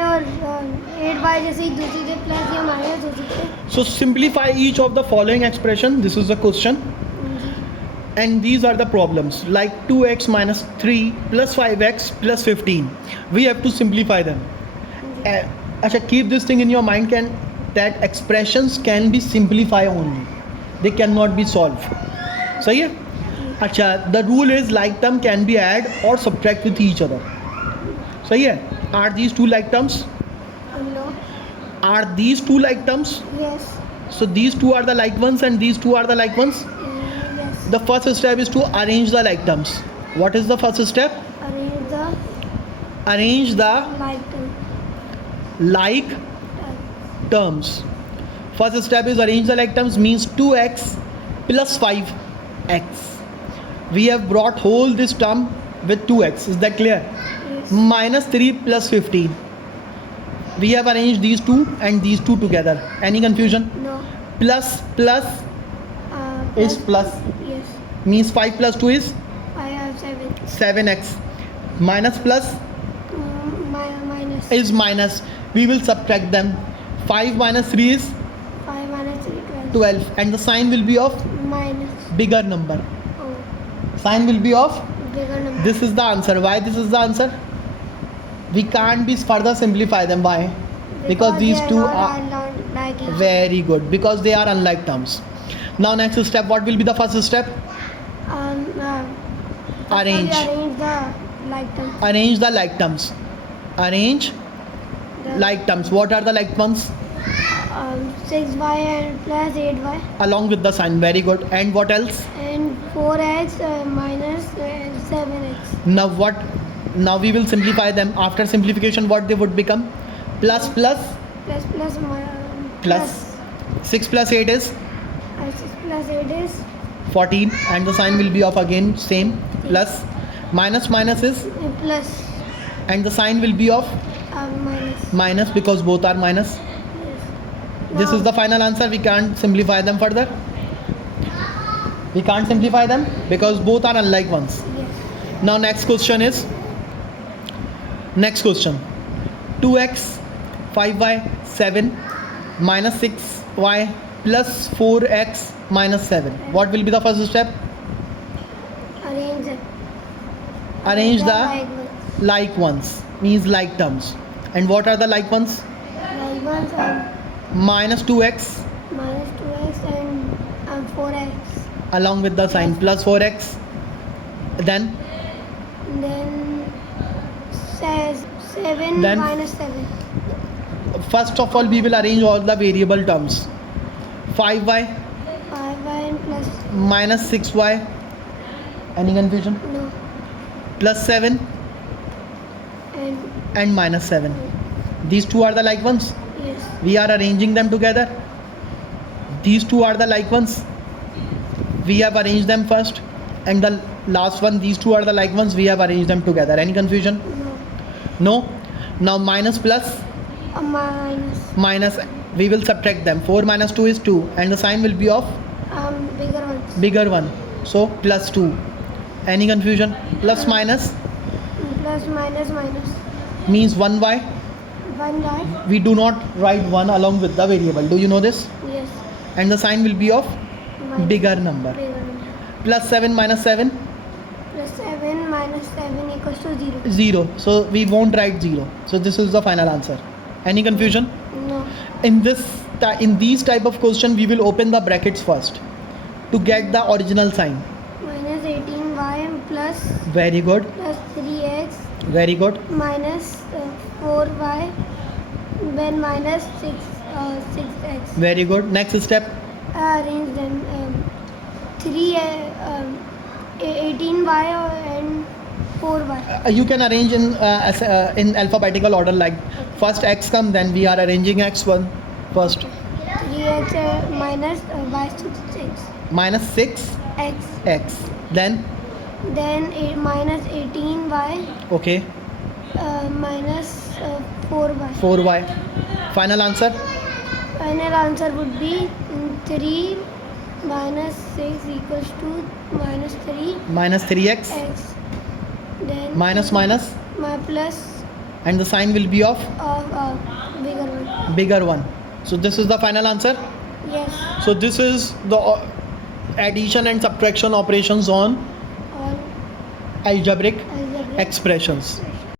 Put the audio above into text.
और 8y जैसे ही दूसरी से प्लस या माइनस हो सकते हैं। So simplify each of the following expression. This is the question. And these are the problems, like 2x minus 3 plus 5x plus 15. We have to simplify them. Acha, keep this thing in your mind, that expressions can be simplified only, they cannot be solved. सही है? अच्छा, the rule is like term can be add or subtract with each other. सही है? Are these two like terms? No. Are these two like terms? Yes. So these two are the like ones and these two are the like ones. Yes. The first step is to arrange the like terms. What is the first step? Arrange the Like terms. First step is arrange the like terms, means 2x plus 5x. We have brought whole this term with 2x. Is that clear? Yes. Minus 3 plus 15. We have arranged these two and these two together. Any confusion? No. Plus is plus. Yes. Means 5 plus 2 is 7. 7x. Minus plus Minus. is minus. We will subtract them. 5 minus 3 is 5 minus 3 12. And the sign will be of minus. bigger number. Oh, Sign will be of. bigger number. This is the answer. Why this is the answer? We can't be further simplify them. Why? Because these they two not are like each other. very good. Because they are unlike terms. Now next step. What will be the first step? Arrange. Arrange the like terms. Arrange the like terms. Arrange The, like terms. What are the like ones? 6y and plus 8y Along with the sign. Very good. And what else? and 4x minus 7x. Now what? Now we will simplify them. After simplification, what they would become? Plus plus plus. 6 plus 8 is 6 plus 8 is 14, and the sign will be of again same. Plus. Minus minus is, plus and the sign will be of minus. minus, because both are minus. Yes. This is the final answer. We can't simplify them further. We can't simplify them because both are unlike ones. Yes. Now next question is, next question, 2x 5y 7 minus 6y plus 4x minus 7. What will be the first step? Arrange it. Arrange the like ones. like ones, means like terms. And what are the like ones? Like ones and Minus 2x minus 2x and 4x. along with the sign plus 4x. Then Then says 7 Then- minus 7. first of all we will arrange all the variable terms. 5y 5y and plus minus 6y. Any confusion? no Plus 7 and and minus 7. These two are the like ones. yes. We are arranging them together. These two are the like ones. We have arranged them first, and the last one, these two are the like ones. We have arranged them together. Any confusion? No. No. Now minus plus Minus minus, we will subtract them. 4 minus 2 is 2, and the sign will be of bigger ones. bigger one. So plus 2. Any confusion? Plus minus Plus minus means 1y. 1y. We do not write 1 along with the variable. Do you know this? Yes. And the sign will be of Minus bigger number. bigger number. Plus 7 minus 7, Plus 7 minus 7 equals to 0. 0. So we won't write 0. So this is the final answer. Any confusion? No. In these type of question, we will open the brackets first to get the original sign. Minus 18y plus Very good. 3x Very good. minus 4y then minus 6x. Very good. Next step. Arrange them 18y and 4y. You can arrange in alphabetical order, like first x come, then we are arranging x1 first. 3x minus y to 6 Minus 6 x x. Then minus 18y okay, minus 4y. 4y. Final answer. Final answer would be 3 minus 6 equals to minus 3 Minus 3x x. Then minus minus plus and the sign will be of bigger one. bigger one. So this is the final answer. Yes. So this is the addition and subtraction operations on On algebraic algebraic expressions.